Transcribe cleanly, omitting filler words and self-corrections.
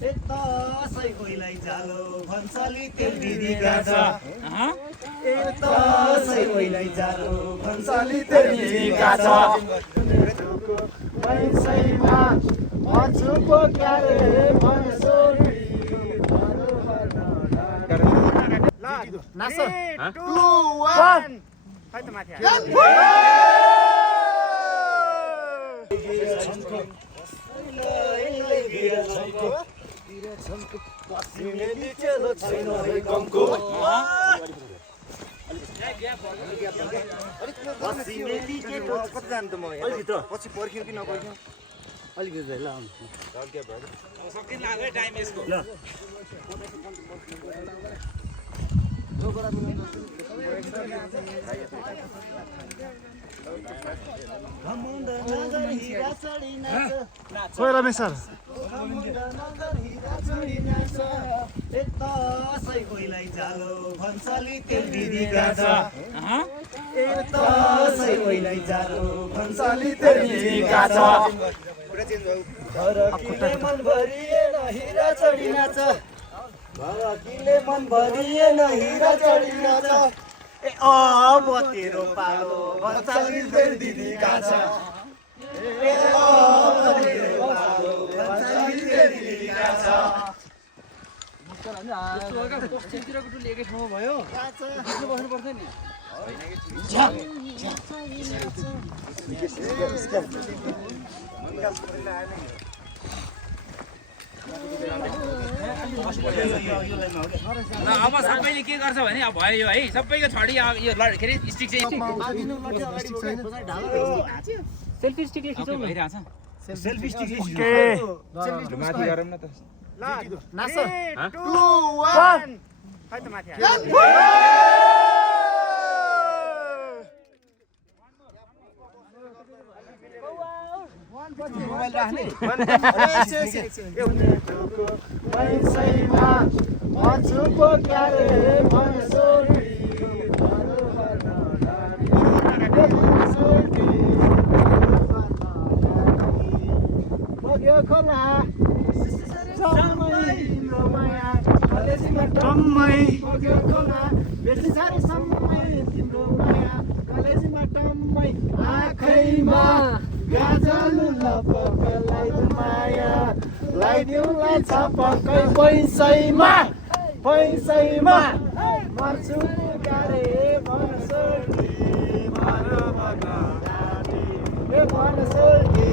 सही कोहीलाई जालो भन्साली तेल दिदीका छ सही कोहीलाई जालो भन्साली तेल दिदीका छ पैसैमा भन्छु क्यारे भन्सोरी नाच 3 2 1 खै त माथि पछि पर्ख्यौँ कि नपर्ख्यौँ अलिकति ल रमेश सर सही कोहीलाई जालो भन्साली तेल दिदीका छ सही कोहीलाई जालो भन्साली तेल दिदीका छ किले मन भरिएन हिरा चढी नाच किले मन भरिएन हिरा चढी नाच ए अब तेरो पालो भन्साली तेल दिदीका छ ए अब तेरो पालो भन्साली तेल दिदीका छ एकै ठाउँमा भयो बस्नु पर्छ नि अब सबैले के गर्छ भने अब भयो है सबैको छडी यो के अरे स्टिक चाहिँ सेल्फी स्टिकले खिचौँ भइरहेछ सेल्फी स्टिक ओके माथि गरौँ न त ल नाच 2 1 खै त माथि मोबाइल राख्ने पैसैमा भन्छु क्यारे भन्सोरी बग्यो खोला टम्मै बग्यो खोला बेसी साह्रै समय तिम्रो माया कलेजीमा टम्मै आँखैमा गाजल लपकलाई माया लाइदिउला छपकै पैसैमा मर्छु क्यारे भन्सोरी भन्सोरी